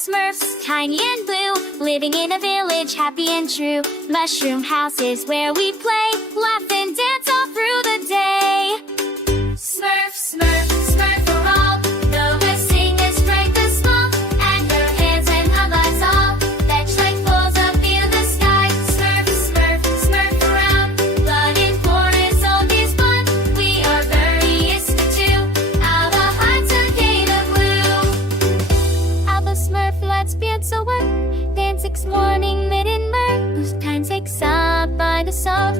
Smurfs, tiny and blue, living in a village, happy and true. Mushroom house is where we play, laugh and dance all through the day. Smurf, Smurf, Smurf for all, go and sing and strike the small, and your hands and hug us all. Fetch like bowls up in the sky. Smurf, Smurf, Smurf around, blood in chorus, oldies fun. We are very too. Alba hearts a shade of blue. Alba Smurf, let's piensa work. Dance 6 morning, mid in mirth. Whose time takes up by the salt.